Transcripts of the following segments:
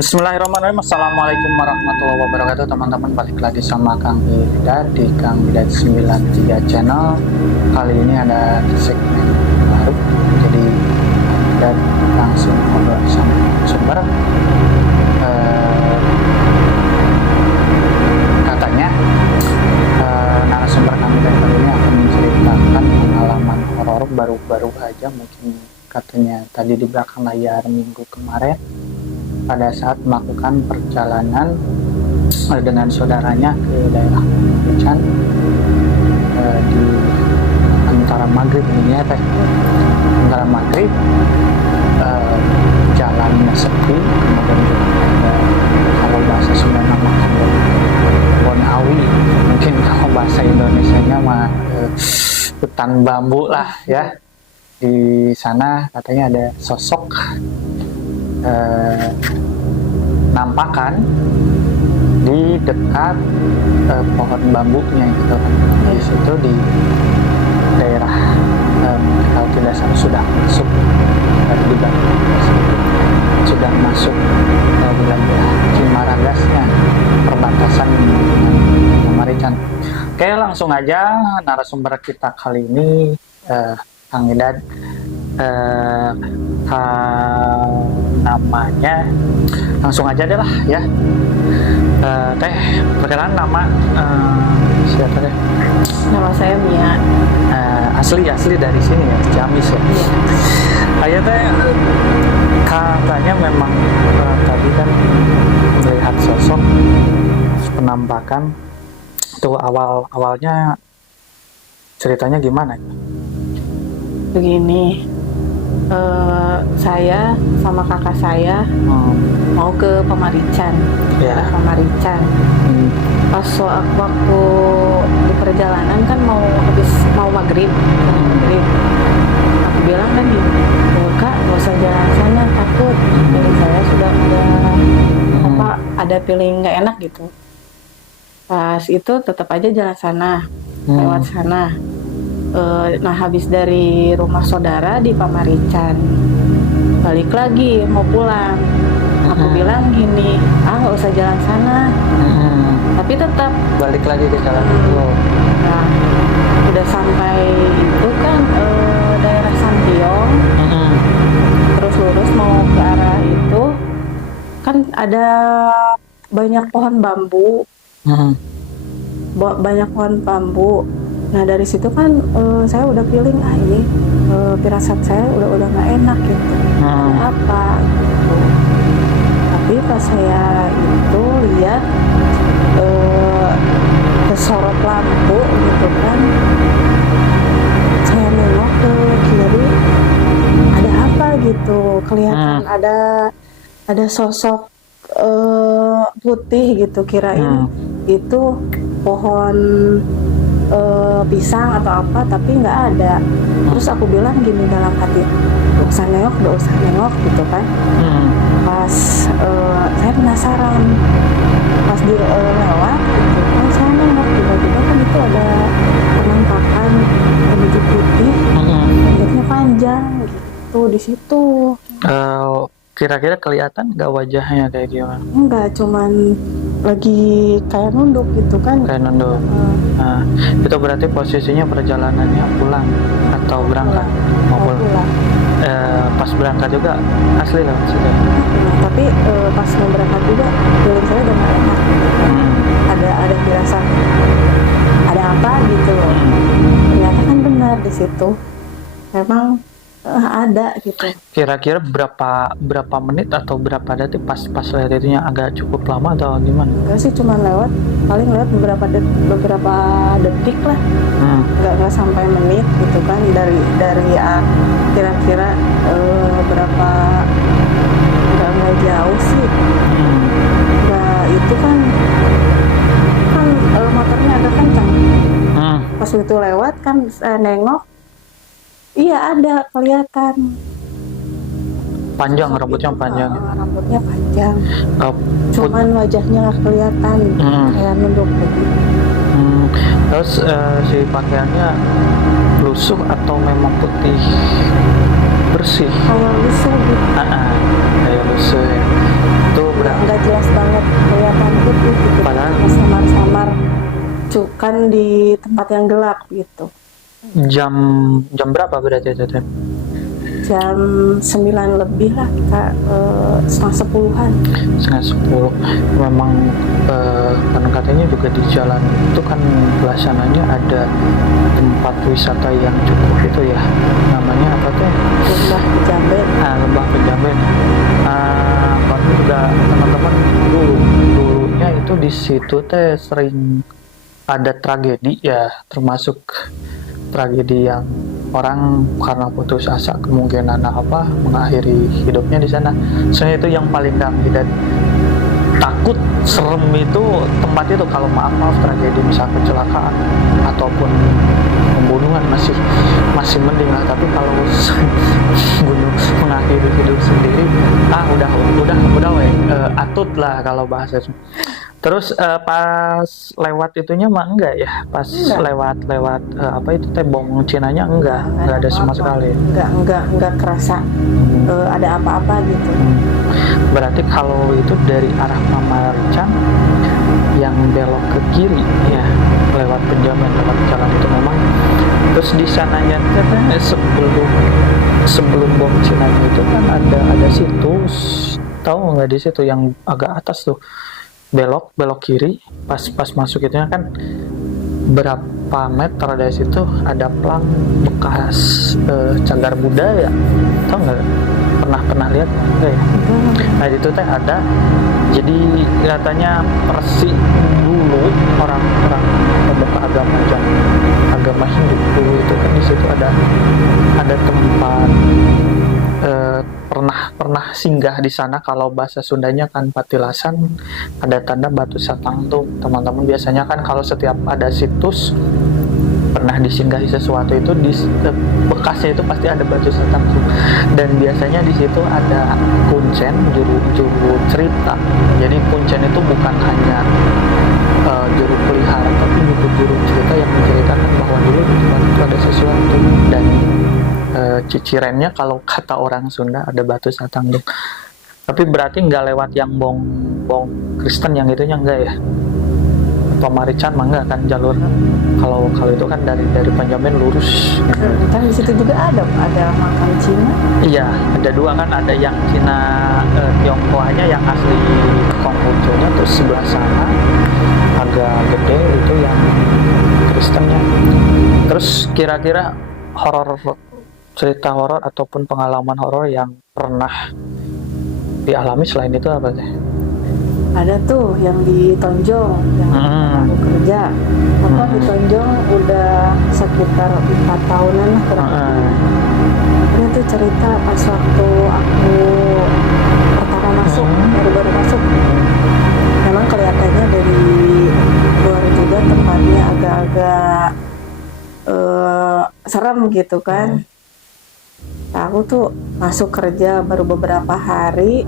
Bismillahirrahmanirrahim. Assalamualaikum warahmatullahi wabarakatuh. Teman-teman, balik lagi sama Kang Hidayat di Kang Hidayat 93 channel. Kali ini ada segmen baru, jadi dan langsung ngobrol sama sumber. Katanya narasumber kami kali ini akan menceritakan pengalaman horor baru-baru aja, mungkin katanya tadi di belakang layar minggu kemarin pada saat melakukan perjalanan dengan saudaranya ke daerah Magetan di antara maghrib ini ya teh antara maghrib, jalannya sepi, kemudian juga ada, kalau bahasa Sunda namakan Bon Awi, mungkin kalau bahasa Indonesianya mah hutan bambu lah ya. Di sana katanya ada sosok nampakan di dekat pohon bambunya gitu kan. Di situ di daerah kalau tidak salah sudah masuk di sudah masuk wilayah Cimaragasnya, perbatasan dengan Marican. Oke, langsung aja narasumber kita kali ini Kang Hidayat. Namanya langsung aja deh lah ya. Teh, perkenalan nama siapa teh? Nama saya Mia. Asli dari sini ya, Ciamis ya. Ayah teh katanya memang tadi kan melihat sosok penampakan tuh, awalnya ceritanya gimana? Begini, saya sama kakak saya mau ke Pamarican. Ya. Pamarican. Pas waktu di perjalanan kan mau maghrib. Aku bilang kan gini, Kak, gak usah jalan sana, takut. Jadi saya sudah ada feeling nggak enak gitu. Pas itu tetap aja jalan sana, lewat sana. Nah, habis dari rumah saudara di Pamarican, balik lagi mau pulang. Aku bilang gini, nggak usah jalan sana. Tapi tetap balik lagi ke jalan itu. Nah, udah sampai itu kan daerah Santiong, terus lurus mau ke arah itu, kan ada banyak pohon bambu. Banyak pohon bambu. Nah, dari situ kan saya udah feeling ini firasat saya udah nggak enak gitu. Apa gitu. Tapi pas saya itu lihat kesorot lampu gitu kan, saya nengok ke kiri, ada apa gitu, kelihatan ada sosok putih gitu, kirain itu pohon pisang atau apa, tapi nggak ada. Terus aku bilang gini dalam hati, gak usah nengok gitu kan. Pas saya penasaran, pas di lewat gitu kan, saya nengok, tiba-tiba kan itu ada penampakan baju putih, rambutnya panjang gitu di situ. Kira-kira kelihatan nggak wajahnya kayak gimana? Enggak, cuman lagi kayak nunduk gitu kan. Kayak nunduk. Nah, itu berarti posisinya perjalanannya pulang atau berangkat? Mau pulang. Pas berangkat juga asli lah maksudnya. Tapi pas mau berangkat juga feeling saya udah nggak enak gitu kan. Ada firasat ada apa gitu. Ternyata kan benar di situ memang ada gitu. Kira-kira berapa menit atau berapa detik pas lihat itunya, agak cukup lama atau gimana? Enggak sih, cuma paling lewat beberapa detik lah. Nggak sampai menit gitu kan, dari kira-kira berapa, nggak jauh sih. Nggak, itu kan motornya agak kencang. Pas itu lewat kan saya nengok, iya ada kelihatan. Panjang, rambutnya panjang. Rambutnya panjang. Cuman wajahnya nggak kelihatan, kayak nunduk begitu. Terus si pakaiannya lusuh atau memang putih bersih? Kayak lusuh gitu. Kayak lusuh ya. Itu nggak jelas banget, kelihatan putih gitu, Padahal samar-samar, kan di tempat yang gelap gitu. jam berapa berarti itu teh? Jam 9 lebih lah, Kak, setengah 10-an. Setengah 10. Memang kan katanya juga di jalan itu kan pelasananya ada tempat wisata yang cukup itu ya, namanya apa tuh? Lembah Jamben. Lembah Penjamin. Baru juga teman-teman dulunya itu di situ teh sering ada tragedi ya, termasuk tragedi yang orang karena putus asa kemungkinan mengakhiri hidupnya di sana. Soalnya itu yang paling kami dan takut serem itu tempat itu, kalau maaf tragedi misal kecelakaan ataupun pembunuhan masih mending lah, tapi kalau bunuh mengakhiri hidup sendiri udah atut lah kalau bahasa. Terus pas lewat itunya mah enggak ya, pas Enggak. lewat apa itu teh bom Cinanya enggak ada sama sekali. Enggak kerasa ada apa-apa gitu. Berarti kalau itu dari arah Pamarican yang belok ke kiri ya, lewat Penjamin, lewat jalan itu memang. Terus di sananya katanya sebelum bom Cinanya itu kan ada situs, tahu nggak di situ yang agak atas tuh, belok kiri, pas masuk itu kan berapa meter dari situ ada plang bekas cagar budaya, tahu nggak? Pernah lihat nggak ya? Nah itu teh ada, jadi katanya Persi dulu orang-orang pemuka agama Hindu dulu itu kan di situ ada tempat pernah singgah di sana. Kalau bahasa Sundanya kan Patilasan, ada tanda batu satang tuh teman-teman. Biasanya kan kalau setiap ada situs pernah disinggahi sesuatu itu di bekasnya itu pasti ada batu satang tuh. Dan biasanya di situ ada kuncen, juru cerita. Jadi kuncen itu bukan hanya juru pelihara, tapi juga juru cerita yang menceritakan bahwa dulu di tempat itu ada sesuatu. Dan cicirennya kalau kata orang Sunda ada batu satang tuh. Tapi berarti nggak lewat yang bong Kristen yang itunya enggak ya? Pamarican mah enggak kan jalur. Kalau itu kan dari Penjamin lurus. Kan di situ juga ada makam Cina. Iya, ada dua kan, ada yang Cina Tionghoanya yang asli Konghucunya, terus sebelah sana agak gede itu yang Kristennya. Terus kira-kira cerita horor ataupun pengalaman horor yang pernah dialami selain itu apa sih? Ada tuh yang di Tonjong yang aku kerja. Di Tonjong udah sekitar 4 tahunan lah kurang lebih. Ini tuh cerita pas waktu aku pertama masuk, baru masuk. Memang kelihatannya dari luar juga tempatnya agak-agak serem gitu kan. Nah, aku tuh masuk kerja baru beberapa hari,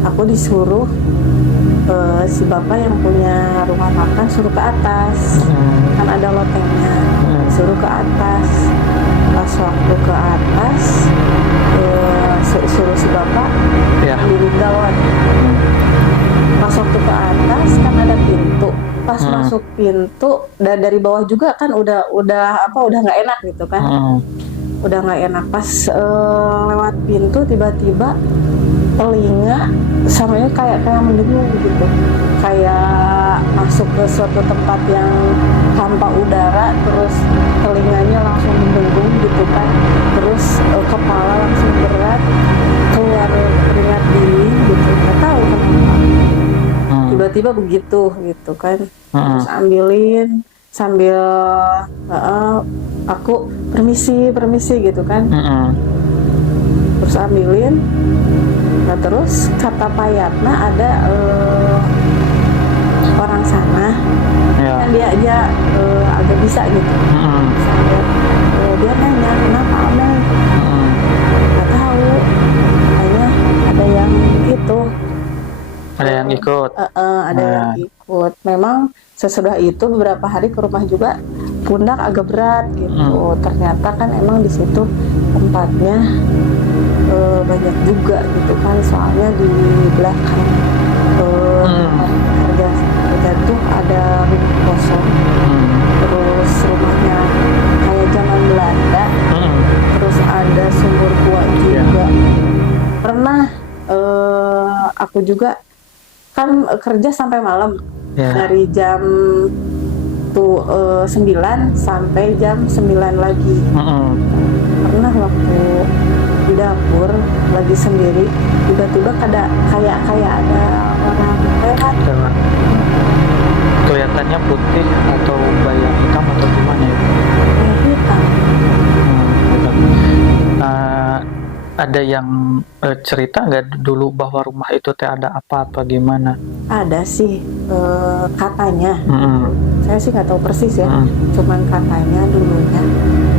aku disuruh si bapak yang punya rumah makan suruh ke atas, kan ada lotengnya, suruh ke atas. Pas waktu ke atas, suruh si bapak ambilin galon. Pas waktu ke atas kan ada pintu, pas masuk pintu dari bawah juga kan udah nggak enak gitu kan. Udah nggak enak, pas lewat pintu tiba-tiba telinga samanya kayak mendengung gitu, kayak masuk ke suatu tempat yang tanpa udara, terus telinganya langsung mendengung gitu kan, terus kepala langsung berat, keluar keringat dingin gitu, nggak tahu kenapa tiba-tiba begitu gitu kan. Terus ambilin sambil aku permisi gitu kan. Terus ambilin. Nah terus kata Payatna ada orang sana kan dia agak bisa gitu. Sambil dia nanya kenapa Amel, nggak tahu, kayaknya ada yang gitu, ada yang ikut. ada yang ikut. Memang sesudah itu beberapa hari ke rumah juga pundak agak berat gitu. Ternyata kan emang di situ tempatnya banyak juga gitu kan, soalnya di belakang tempat kerja tuh ada rumah kosong, terus rumahnya kayak zaman Belanda, terus ada sumur tua juga. Pernah aku juga kan kerja sampai malam, dari jam 9 sampai jam 9 lagi. Pernah waktu di dapur lagi sendiri, tiba-tiba kayak ada orang lewat. Kelihatannya putih atau bayang hitam atau gimana ya? Hitam. Ada yang cerita nggak dulu bahwa rumah itu teh ada apa gimana? Ada sih katanya. Saya sih nggak tahu persis ya. Cuman katanya dulunya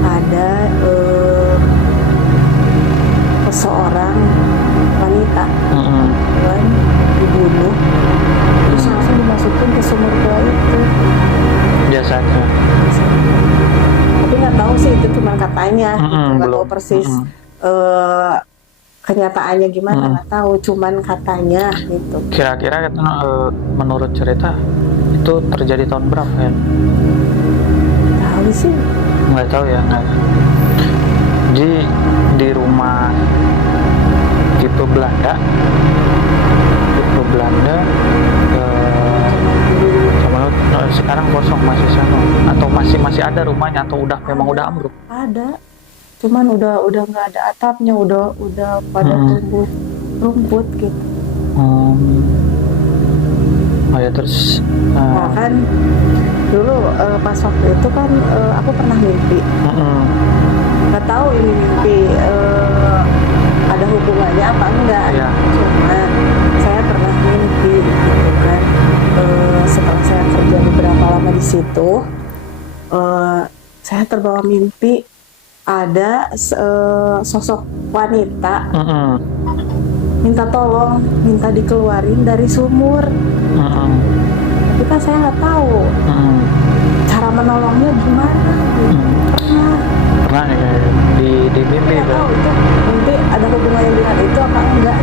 ada seseorang wanita yang dibunuh, terus langsung dimasukin ke sumur tua itu. Biasanya. Tapi nggak tahu sih, itu cuma katanya, nggak tahu persis. Kenyataannya gimana nggak tahu, cuman katanya gitu. Kira-kira menurut cerita itu terjadi tahun berapa ya? Tahu sih? Nggak tahu ya. Di rumah tipe Belanda sekarang kosong, masih sama atau masih ada rumahnya atau memang udah ambruk? Ada, cuman udah nggak ada atapnya, udah pada tumbuh rumput gitu. Oh ya, terus nah kan dulu pas waktu itu kan aku pernah mimpi, nggak tahu ini mimpi ada hubungannya apa enggak, cuman saya pernah mimpi gitu kan. Setelah saya kerja beberapa lama di situ, saya terbawa mimpi ada sosok wanita minta tolong, minta dikeluarin dari sumur. Tapi kan saya nggak tahu cara menolongnya gimana. Pernah ya di mimpi itu. Tahu itu mimpi ada hubungannya dengan itu apa enggak?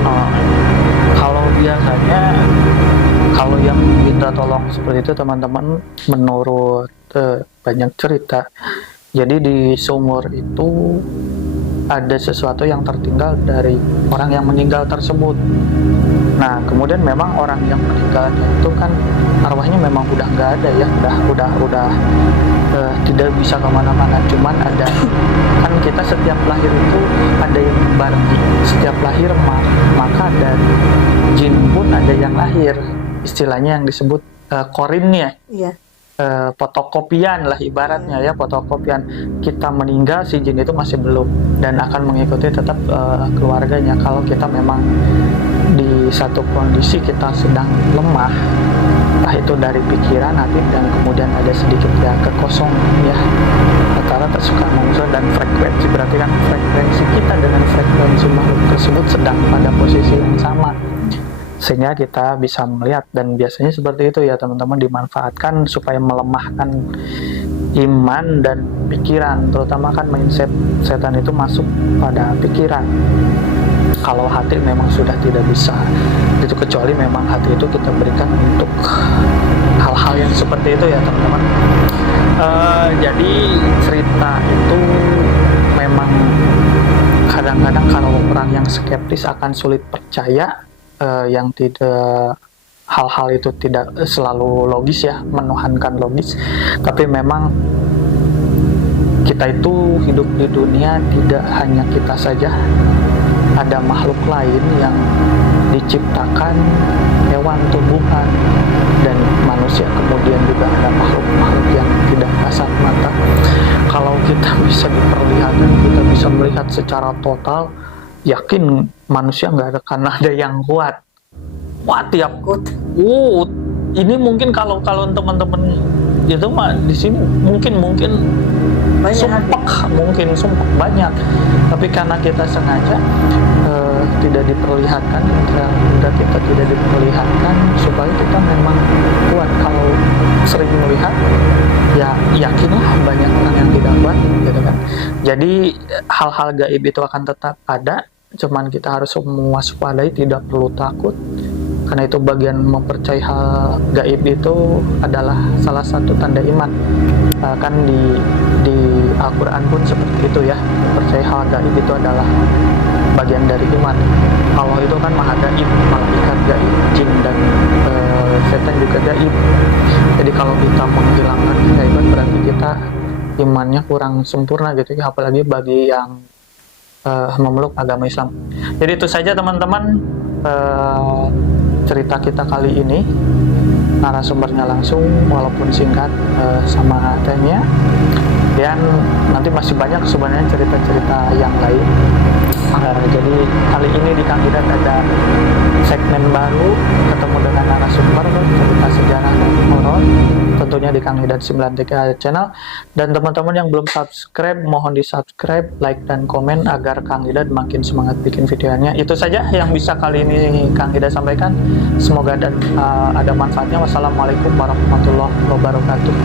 Kalau biasanya kalau yang minta tolong seperti itu teman-teman, menurut banyak cerita, jadi di sumur itu ada sesuatu yang tertinggal dari orang yang meninggal tersebut. Nah, kemudian memang orang yang meninggal itu kan arwahnya memang udah nggak ada ya, udah tidak bisa kemana-mana. Cuman ada kan, kita setiap lahir itu ada yang berbagi. Setiap lahir maka dari jin pun ada yang lahir. Istilahnya yang disebut korinnya. Iya. Fotokopian lah ibaratnya ya, fotokopian. Kita meninggal, si jin itu masih belum, dan akan mengikuti tetap keluarganya. Kalau kita memang di satu kondisi kita sedang lemah, entah itu dari pikiran, hati, dan kemudian ada sedikit ya kekosongan ya, rata-rata suka muncul. Dan frekuensi, berarti kan frekuensi kita dengan frekuensi makhluk tersebut sedang pada posisi yang sama, sehingga kita bisa melihat. Dan biasanya seperti itu ya teman-teman, dimanfaatkan supaya melemahkan iman dan pikiran, terutama kan mindset setan itu masuk pada pikiran. Kalau hati memang sudah tidak bisa itu, kecuali memang hati itu kita berikan untuk hal-hal yang seperti itu ya teman-teman. Jadi cerita itu memang kadang-kadang kalau orang yang skeptis akan sulit percaya, yang tidak, hal-hal itu tidak selalu logis ya, menuhankan logis. Tapi memang kita itu hidup di dunia, tidak hanya kita saja, ada makhluk lain yang diciptakan, hewan, tumbuhan, dan manusia. Kemudian juga ada makhluk-makhluk yang tidak kasat mata. Kalau kita bisa diperlihatkan, kita bisa melihat secara total, yakin manusia nggak ada, karena ada yang kuat. Wah, tiap ini mungkin kalau teman-teman itu mah di sini mungkin sumpah banyak. Tapi karena kita sengaja tidak diperlihatkan, kita tidak diperlihatkan supaya kita memang kuat. Kalau sering melihat, ya yakinlah banyak orang yang tidak kuat, gitu kan. Jadi hal-hal gaib itu akan tetap ada, cuman kita harus mewaspadai, tidak perlu takut, karena itu bagian mempercayai hal gaib itu adalah salah satu tanda iman. Kan di Al-Quran pun seperti itu ya, mempercayai hal gaib itu adalah bagian dari iman. Allah itu kan maha gaib, malaikat gaib, jin dan setan juga gaib. Jadi kalau kita menghilangkan kegaiban berarti kita imannya kurang sempurna gitu ya, apalagi bagi yang memeluk agama Islam. Jadi itu saja teman-teman cerita kita kali ini. Narasumbernya langsung walaupun singkat sama Tania, dan nanti masih banyak sebenarnya cerita-cerita yang lain. Jadi kali ini di Kang Idat ada segmen baru, ketemu dengan narasumber cerita sejarah dan horor, tentunya di Kang Idat 93 channel. Dan teman-teman yang belum subscribe, mohon di subscribe, like dan komen agar Kang Idat makin semangat bikin videonya. Itu saja yang bisa kali ini Kang Idat sampaikan. Semoga ada manfaatnya. Wassalamualaikum warahmatullahi wabarakatuh.